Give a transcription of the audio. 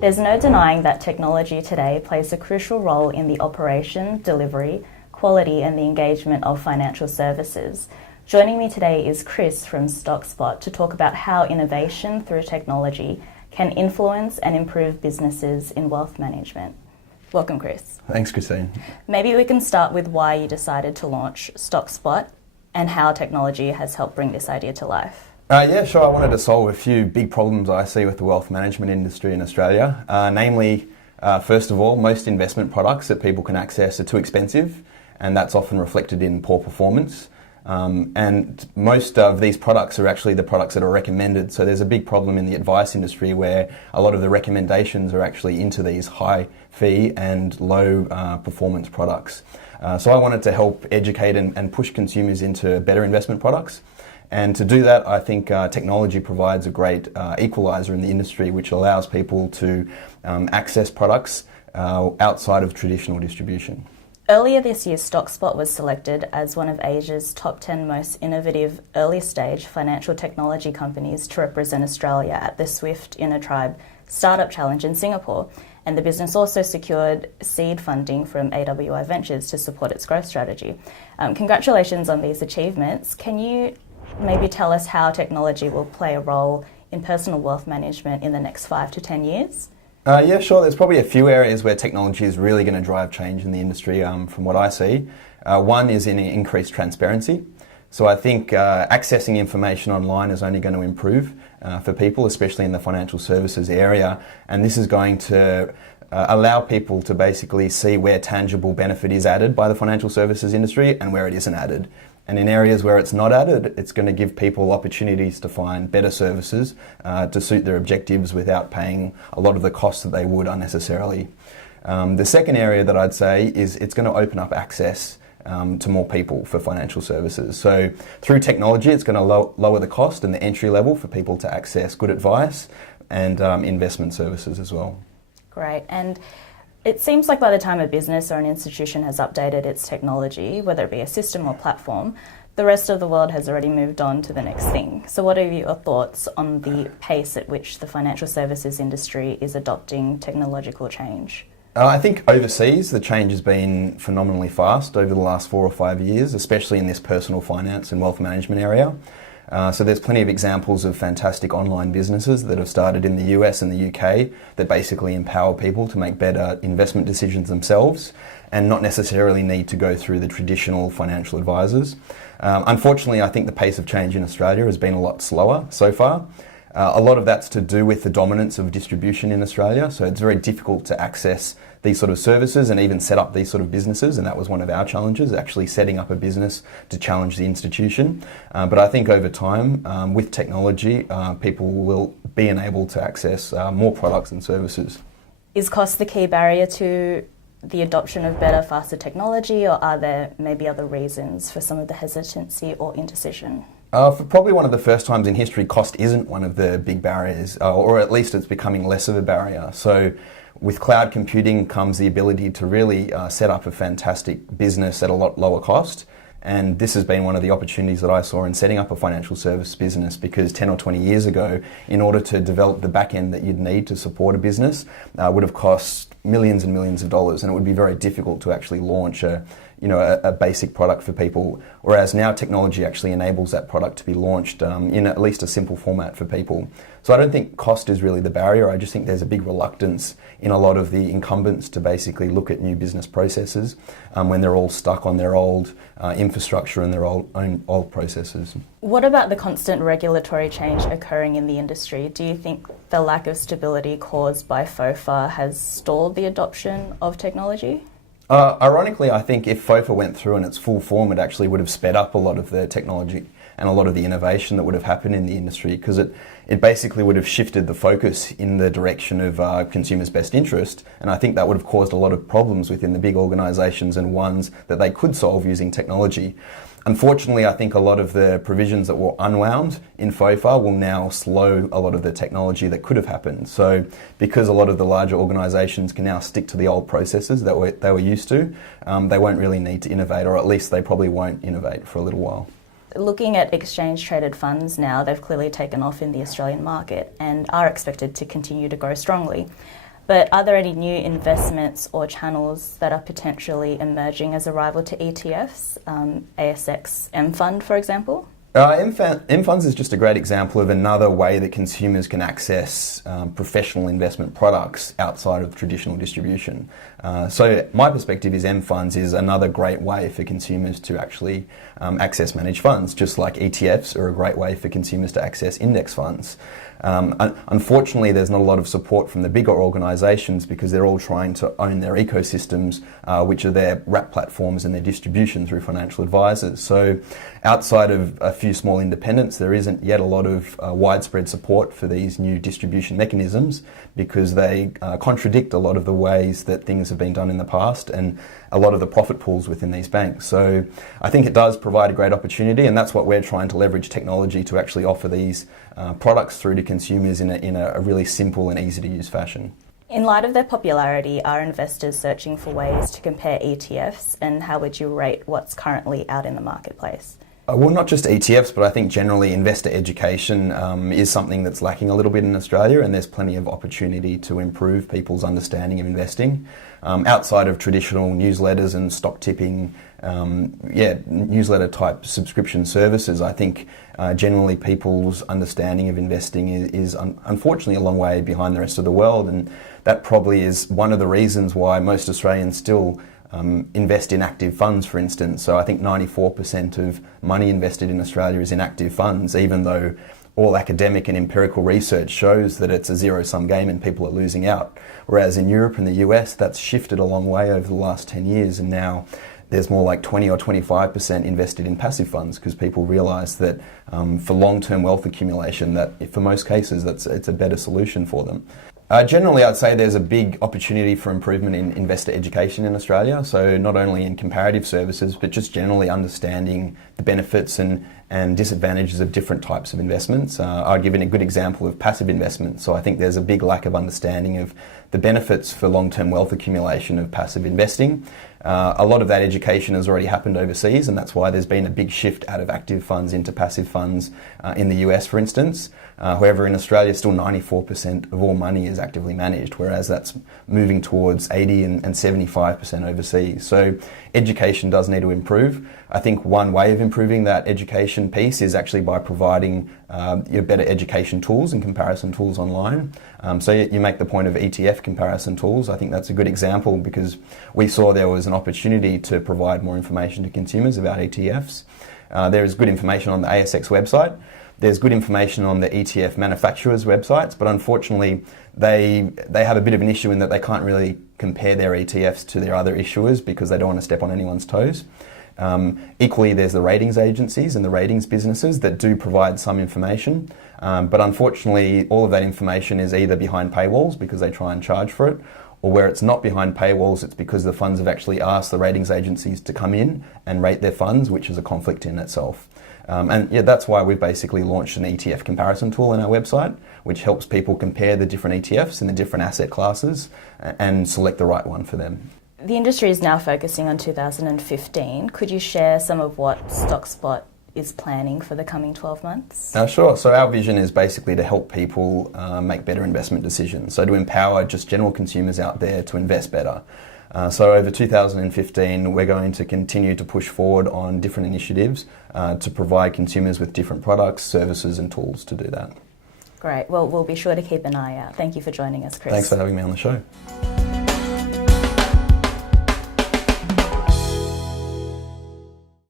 There's no denying that technology today plays a crucial role in the operation, delivery, quality and the engagement of financial services. Joining me today is Chris from Stockspot to talk about how innovation through technology can influence and improve businesses in wealth management. Welcome, Chris. Thanks, Christine. Maybe we can start with why you decided to launch Stockspot and how technology has helped bring this idea to life. Yeah, sure. I wanted to solve a few big problems I see with the wealth management industry in Australia. Namely, first of all, most investment products that people can access are too expensive, and that's often reflected in poor performance. And most of these products are actually the products that are recommended. So there's a big problem in the advice industry where a lot of the recommendations are actually into these high fee and low performance products. So I wanted to help educate and push consumers into better investment products. And to do that, I think technology provides a great equaliser in the industry, which allows people to access products outside of traditional distribution. Earlier this year, Stockspot was selected as one of Asia's top 10 most innovative early-stage financial technology companies to represent Australia at the Swift Inner Tribe Startup Challenge in Singapore. And the business also secured seed funding from AWI Ventures to support its growth strategy. Congratulations on these achievements. Can you maybe tell us how technology will play a role in personal wealth management in the next 5 to 10 years? Yeah, sure. There's probably a few areas where technology is really going to drive change in the industry from what I see. One is in increased transparency. So I think accessing information online is only going to improve for people, especially in the financial services area. And this is going to allow people to basically see where tangible benefit is added by the financial services industry and where it isn't added. And in areas where it's not added, it's going to give people opportunities to find better services to suit their objectives without paying a lot of the costs that they would unnecessarily. The second area that I'd say is it's going to open up access to more people for financial services. So through technology, it's going to lower the cost and the entry level for people to access good advice and investment services as well. Great. And it seems like by the time a business or an institution has updated its technology, whether it be a system or platform, the rest of the world has already moved on to the next thing. So what are your thoughts on the pace at which the financial services industry is adopting technological change? I think overseas the change has been phenomenally fast over the last 4 or 5 years, especially in this personal finance and wealth management area. So there's plenty of examples of fantastic online businesses that have started in the US and the UK that basically empower people to make better investment decisions themselves and not necessarily need to go through the traditional financial advisors. Unfortunately, I think the pace of change in Australia has been a lot slower so far. A lot of that's to do with the dominance of distribution in Australia, so it's very difficult to access these sort of services and even set up these sort of businesses, and that was one of our challenges, actually setting up a business to challenge the institution. But I think over time, with technology, people will be enabled to access more products and services. Is cost the key barrier to the adoption of better, faster technology, or are there maybe other reasons for some of the hesitancy or indecision? For probably one of the first times in history, cost isn't one of the big barriers, or at least it's becoming less of a barrier. So with cloud computing comes the ability to really set up a fantastic business at a lot lower cost. And this has been one of the opportunities that I saw in setting up a financial service business, because 10 or 20 years ago, in order to develop the back end that you'd need to support a business, would have cost millions and millions of dollars, and it would be very difficult to actually launch a basic product for people, whereas now technology actually enables that product to be launched in at least a simple format for people. So I don't think cost is really the barrier. I just think there's a big reluctance in a lot of the incumbents to basically look at new business processes when they're all stuck on their old infrastructure and their old processes. What about the constant regulatory change occurring in the industry? Do you think the lack of stability caused by FOFA has stalled the adoption of technology? Ironically, I think if FOFA went through in its full form, it actually would have sped up a lot of the technology and a lot of the innovation that would have happened in the industry, because it basically would have shifted the focus in the direction of consumers' best interest. And I think that would have caused a lot of problems within the big organisations and ones that they could solve using technology. Unfortunately, I think a lot of the provisions that were unwound in FOFA will now slow a lot of the technology that could have happened. So because a lot of the larger organisations can now stick to the old processes that they were used to, they won't really need to innovate, or at least they probably won't innovate for a little while. Looking at exchange-traded funds now, they've clearly taken off in the Australian market and are expected to continue to grow strongly. But are there any new investments or channels that are potentially emerging as a rival to ETFs? ASX M Fund, for example? M Funds is just a great example of another way that consumers can access professional investment products outside of traditional distribution. So my perspective is M Funds is another great way for consumers to actually access managed funds, just like ETFs are a great way for consumers to access index funds. Unfortunately, there's not a lot of support from the bigger organisations because they're all trying to own their ecosystems, which are their wrap platforms and their distribution through financial advisors. So outside of a few small independents, there isn't yet a lot of widespread support for these new distribution mechanisms because they contradict a lot of the ways that things have been done in the past and a lot of the profit pools within these banks. So I think it does provide a great opportunity, and that's what we're trying to leverage technology to actually offer these products through to consumers in a really simple and easy to use fashion. In light of their popularity, are investors searching for ways to compare ETFs, and how would you rate what's currently out in the marketplace? Well, not just ETFs, but I think generally investor education is something that's lacking a little bit in Australia, and there's plenty of opportunity to improve people's understanding of investing. Outside of traditional newsletters and stock tipping, newsletter type subscription services, I think generally people's understanding of investing is unfortunately a long way behind the rest of the world, and that probably is one of the reasons why most Australians still invest in active funds, for instance. So I think 94% of money invested in Australia is in active funds, even though all academic and empirical research shows that it's a zero-sum game and people are losing out. Whereas in Europe and the US, that's shifted a long way over the last 10 years, and now there's more like 20 or 25% invested in passive funds because people realise that for long-term wealth accumulation, that for most cases, it's a better solution for them. Generally, I'd say there's a big opportunity for improvement in investor education in Australia. So not only in comparative services, but just generally understanding the benefits and disadvantages of different types of investments. I'll give a good example of passive investment. So I think there's a big lack of understanding of the benefits for long-term wealth accumulation of passive investing. A lot of that education has already happened overseas, and that's why there's been a big shift out of active funds into passive funds in the US, for instance. However, in Australia, still 94% of all money is actively managed, whereas that's moving towards 80 and 75% overseas. So education does need to improve. I think one way of improving that education piece is actually by providing better education tools and comparison tools online. So you make the point of ETF comparison tools. I think that's a good example because we saw there was an opportunity to provide more information to consumers about ETFs. There is good information on the ASX website. There's good information on the ETF manufacturers' websites, but unfortunately they have a bit of an issue in that they can't really compare their ETFs to their other issuers because they don't want to step on anyone's toes. Equally, there's the ratings agencies and the ratings businesses that do provide some information, but unfortunately all of that information is either behind paywalls because they try and charge for it, or where it's not behind paywalls, it's because the funds have actually asked the ratings agencies to come in and rate their funds, which is a conflict in itself. That's why we've basically launched an ETF comparison tool on our website, which helps people compare the different ETFs and the different asset classes and select the right one for them. The industry is now focusing on 2015. Could you share some of what Stockspot is planning for the coming 12 months? Sure. So our vision is basically to help people make better investment decisions. So to empower just general consumers out there to invest better. So over 2015, we're going to continue to push forward on different initiatives to provide consumers with different products, services and tools to do that. Great. Well, we'll be sure to keep an eye out. Thank you for joining us, Chris. Thanks for having me on the show.